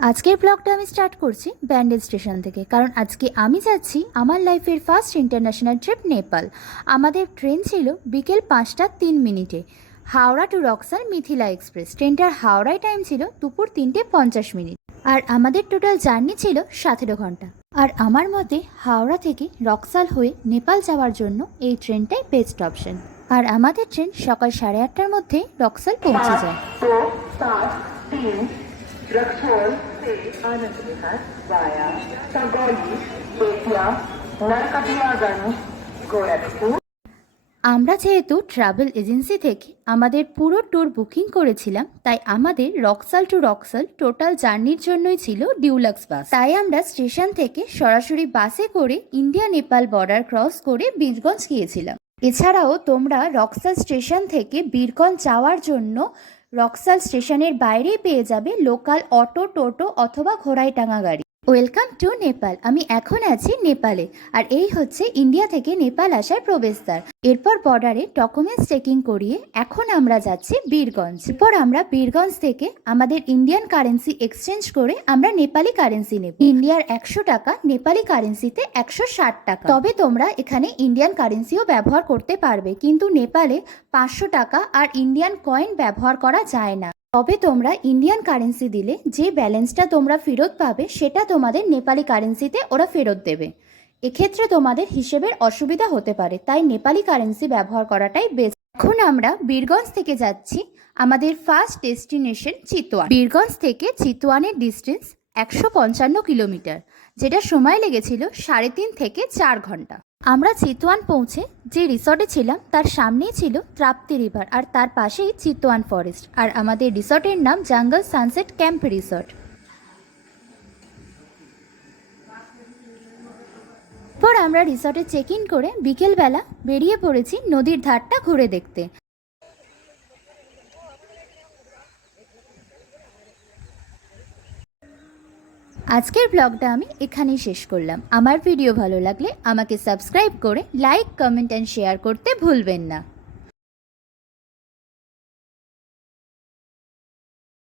আজকের ব্লগটা আমি স্টার্ট করছি ব্যান্ডেল স্টেশন থেকে, কারণ আজকে আমি যাচ্ছি আমার লাইফের ফার্স্ট ইন্টারন্যাশনাল ট্রিপ নেপাল। আমাদের ট্রেন ছিল বিকেল 5:03 হাওড়া টু রক্সাল মিথিলা এক্সপ্রেস। ট্রেনটার হাওড়ায় টাইম ছিল দুপুর 3:50। আর আমাদের টোটাল জার্নি ছিল 17 ঘন্টা। আর আমার মতে হাওড়া থেকে রক্সাল হয়ে নেপাল যাওয়ার জন্য এই ট্রেনটাই বেস্ট অপশন। আর আমাদের ট্রেন সকাল 8:30টার মধ্যে রক্সাল পৌঁছে যায়। रक्सौल से आनंद विहार वाया सगौली बेतिया नरकटियागंज गोरखपुर। আমরা যেহেতু ট্রাভেল এজেন্সি থেকে আমাদের পুরো ট্যুর বুকিং করেছিলাম, তাই আমাদের রক্সাল টু রক্সাল টোটাল জার্নির জন্যই ছিল ডিউলাক্স বাস। তাই আমরা স্টেশন থেকে সরাসরি বাসে করে ইন্ডিয়া নেপাল বর্ডার ক্রস করে বীরগঞ্জ গিয়েছিলাম। এছাড়াও তোমরা রক্সাল স্টেশন থেকে বীরগঞ্জ যাওয়ার জন্য রক্সাল স্টেশনের বাইরেই পেয়ে যাবে লোকাল অটো, টোটো অথবা ঘোড়াইটাঙ্গা গাড়ি। Welcome to Nepal. আমি এখন আছি নেপালে, আর এই হচ্ছে ইন্ডিয়া থেকে নেপাল আসার প্রবেশদ্বার। এরপর বর্ডারে ডকুমেন্টস চেকিং করিয়ে এখন আমরা যাচ্ছি বীরগঞ্জ। এরপর আমরা বীরগঞ্জ থেকে আমাদের ইন্ডিয়ান কারেন্সি এক্সচেঞ্জ করে আমরা নেপালি কারেন্সি নেব। ইন্ডিয়ার 100 টাকা নেপালি কারেন্সিতে 160 টাকা। তবে তোমরা এখানে ইন্ডিয়ান কারেন্সিও ব্যবহার করতে পারবে, কিন্তু নেপালে 500 টাকা আর ইন্ডিয়ান কয়েন ব্যবহার করা যায় না। তবে তোমরা ইন্ডিয়ান কারেন্সি দিলে যে ব্যালেন্সটা তোমরা ফেরত পাবে সেটা তোমাদের নেপালি কারেন্সিতে ওরা ফেরত দেবে। এক্ষেত্রে তোমাদের হিসেবের অসুবিধা হতে পারে, তাই নেপালি কারেন্সি ব্যবহার করাটাই বেস্ট। এখন আমরা বীরগঞ্জ থেকে যাচ্ছি আমাদের ফার্স্ট ডেস্টিনেশন চিতওয়ান। বীরগঞ্জ থেকে চিতওয়ানের ডিস্টেন্স 155 কিলোমিটার, যেটা সময় লেগেছিল 3.5 থেকে 4 ঘন্টা। আমরা চিতওয়ান পৌঁছে যে রিসর্টে ছিলাম তার সামনেই ছিল ত্রাপ্তি রিভার, আর তার পাশেই চিতওয়ান ফরেস্ট। আর আমাদের রিসর্টের নাম জঙ্গল সানসেট ক্যাম্প রিসর্ট। পর আমরা রিসর্টে চেক ইন করে বিকেলবেলা বেরিয়ে পড়েছি নদীর ধারটা ঘুরে দেখতে। আজকের ব্লগটা আমি এখানেই শেষ করলাম। আমার ভিডিও ভালো লাগলে আমাকে সাবস্ক্রাইব করে লাইক, কমেন্ট অ্যান্ড শেয়ার করতে ভুলবেন না।